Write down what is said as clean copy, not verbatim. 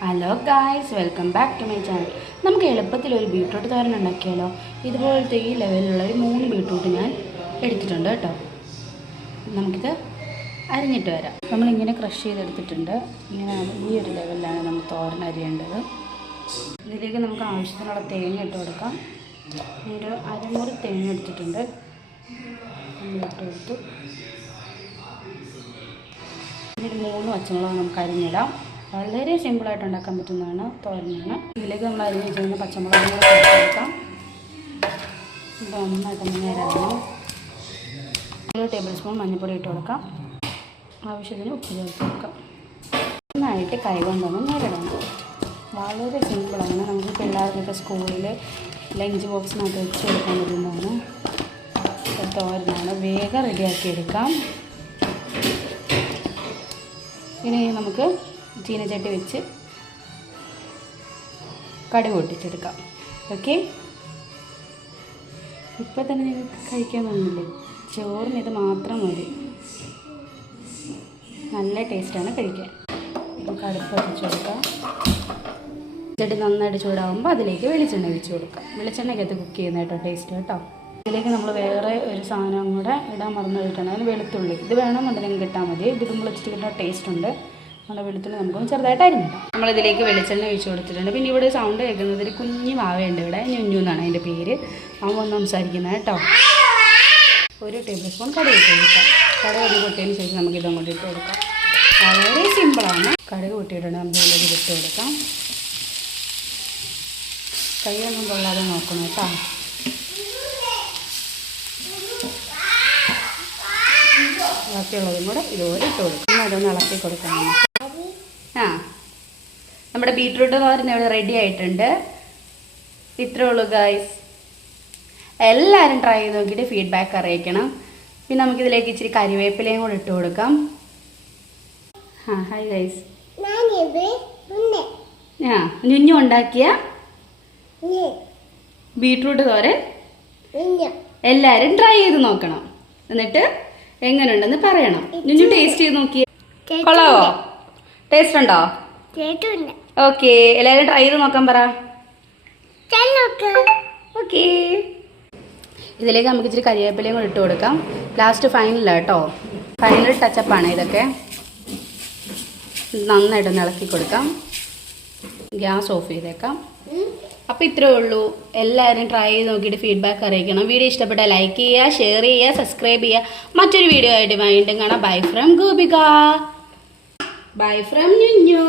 Hello guys, welcome back to my channel. നമുക്ക് എളുപ്പത്തിൽ ഒരു ബീട്രൂട്ട് തോരൻ ഉണ്ടാക്കിയാലോ? ഇതുപോലത്തെ ഈ ലെവലിലുള്ള ഒരു 3 ബീട്രൂട്ട് ഞാൻ എടുത്തിട്ടുണ്ട് കേട്ടോ. നമുക്കിത് അരിഞ്ഞിട്ട് വരാം. നമ്മളിങ്ങനെ ക്രഷ് ചെയ്തെടുത്തിട്ടുണ്ട്. ഇങ്ങനെ ഈ ഒരു ലെവലിലാണ് നമ്മൾ തോരൻ അരിയേണ്ടത്. ഇതിലേക്ക് നമുക്ക് ആവശ്യത്തിനുള്ള തേങ്ങ ഇട്ട് കൊടുക്കാം. ഒരു അരമുറി തേങ്ങ എടുത്തിട്ടുണ്ട്, നമ്മളിട്ട് കൊടുത്തു. ഒരു 3 പച്ചമുളക് നമുക്ക് അരിഞ്ഞിടാം. വളരെ സിമ്പിളായിട്ട് ഉണ്ടാക്കാൻ പറ്റുന്നതാണ് തോരനാണ്. ഇതിലേക്ക് നമ്മൾ അരിഞ്ഞ് വെച്ചിരുന്ന പച്ചമുളക് കൊടുക്കാം. ഇത് നന്നായിട്ട് നേരം 1 ടേബിൾ സ്പൂൺ മഞ്ഞൾപ്പൊടി ഇട്ട് കൊടുക്കാം. ആവശ്യത്തിന് ഉപ്പ് ചേർത്ത് കൊടുക്കാം. നന്നായിട്ട് കൈ കൊണ്ടൊന്ന് നേരിടണം. വളരെ സിമ്പിളാണ്. നമുക്ക് പിള്ളേർക്കൊക്കെ സ്കൂളിൽ ലഞ്ച് ബോക്സിനകത്ത് വെച്ച് കൊടുക്കാൻ പറ്റുന്നതാണ്. തോരനാണ്, വേഗം റെഡിയാക്കി എടുക്കാം. ഇനി നമുക്ക് ചീനച്ചട്ടി വെച്ച് കടുക് പൊട്ടിച്ചെടുക്കാം. ഓക്കെ, ഇപ്പം തന്നെ നിങ്ങൾക്ക് കഴിക്കാനൊന്നുമില്ലേ? ചോറിന് ഇത് മാത്രം മതി. നല്ല ടേസ്റ്റാണ് കഴിക്കാൻ. നമുക്ക് അടുപ്പ് വെച്ച് കൊടുക്കാം. ചെടി നന്നായിട്ട് ചൂടാകുമ്പോൾ അതിലേക്ക് വെളിച്ചെണ്ണ ഒഴിച്ച് കൊടുക്കാം. വെളിച്ചെണ്ണയ്ക്കകത്ത് കുക്ക് ചെയ്യുന്ന കേട്ടോ ടേസ്റ്റ് കേട്ടോ. ഇതിലേക്ക് നമ്മൾ വേറെ ഒരു സാധനം കൂടെ ഇടാൻ മറന്നു പോയിട്ടാണ്, അതിന് വെളുത്തുള്ളി. ഇത് വേണമെന്നുണ്ടെങ്കിൽ കിട്ടാൽ മതി. ഇത് നമ്മൾ വെച്ചിട്ട് കിട്ടാൻ ടേസ്റ്റ് ഉണ്ട്. നമ്മുടെ വെളുത്തുള്ളി നമുക്കൊന്ന് ചെറുതായിട്ട് അരിഞ്ഞിടാം. നമ്മളിതിലേക്ക് വെളിച്ചെണ്ണ ഒഴിച്ച് കൊടുത്തിട്ടുണ്ട്. പിന്നെ ഇവിടെ സൗണ്ട് കേൾക്കുന്നത് ഒരു കുഞ്ഞു വാവയുണ്ട്. ഇവിടെ ഞുഞ്ഞു എന്നാണ് അതിൻ്റെ പേര്. അവൻ വന്ന് സംസാരിക്കുന്നത് കേട്ടോ. 1 ടേബിൾ സ്പൂൺ കടുക് ഇട്ട് കൊടുക്കാം. കടുക് ഒന്ന് പൊട്ടിയതിന് ശേഷം നമുക്ക് ഇതങ്ങോട്ട് ഇട്ട് കൊടുക്കാം. വളരെ സിമ്പിളാണ്. കടുക് പൊട്ടിയിട്ടുണ്ട്, നമുക്ക് ഇതിലേക്ക് ഇട്ട് കൊടുക്കാം. കൈയൊന്നും കൊള്ളാതെ നോക്കണം കേട്ടോ. ബാക്കിയുള്ളതും കൂടെ ഇതുപോലെ ഇട്ട് കൊടുക്കും. അതൊന്ന് ഇളക്കി കൊടുക്കണം. നമ്മുടെ ബീട്രൂട്ട് തോരൻ ഇവിടെ റെഡി ആയിട്ടുണ്ട്. ഇത്രേ ഉള്ളൂ ഗൈസ്. എല്ലാവരും ട്രൈ ചെയ്ത് നോക്കിയിട്ട് ഫീഡ്ബാക്ക് അറിയിക്കണം. പിന്നെ നമുക്കിതിലേക്ക് ഇച്ചിരി കരിവേപ്പിലയും കൂടെ ഇട്ട് കൊടുക്കാം. Hi guys. ഞുഞ്ഞു ഉണ്ടാക്കിയ ബീട്രൂട്ട് തോരൻ എല്ലാവരും ട്രൈ ചെയ്ത് നോക്കണം. എന്നിട്ട് എങ്ങനെയുണ്ടെന്ന് പറയണം. ഞുഞ്ഞു ടേസ്റ്റ് ചെയ്ത് നോക്കിയേ. കൊള്ളാവോ? ടേസ്റ്റ് ഉണ്ടോ? ഓക്കെ, എല്ലാവരും ട്രൈ ചെയ്ത് നോക്കാൻ പറ. ഓക്കെ, ഇതിലേക്ക് നമുക്ക് ഇച്ചിരി കരിവേപ്പിലയും കൂടെ ഇട്ട് കൊടുക്കാം. ലാസ്റ്റ് ഫൈനലാണ് കേട്ടോ. ഫൈനൽ ടച്ചപ്പാണ് ഇതൊക്കെ. നന്നായിട്ടൊന്ന് ഇളക്കി കൊടുക്കാം. ഗ്യാസ് ഓഫ് ചെയ്തേക്കാം. അപ്പോൾ ഇത്രയേ ഉള്ളൂ. എല്ലാവരും ട്രൈ ചെയ്ത് നോക്കിയിട്ട് ഫീഡ്ബാക്ക് അറിയിക്കണം. വീഡിയോ ഇഷ്ടപ്പെട്ടാൽ ലൈക്ക് ചെയ്യുക, ഷെയർ ചെയ്യുക, സബ്സ്ക്രൈബ് ചെയ്യുക. മറ്റൊരു വീഡിയോ ആയിട്ട് വീണ്ടും കാണാം. Bye from Gopika. Bye from ഞുഞ്ഞു.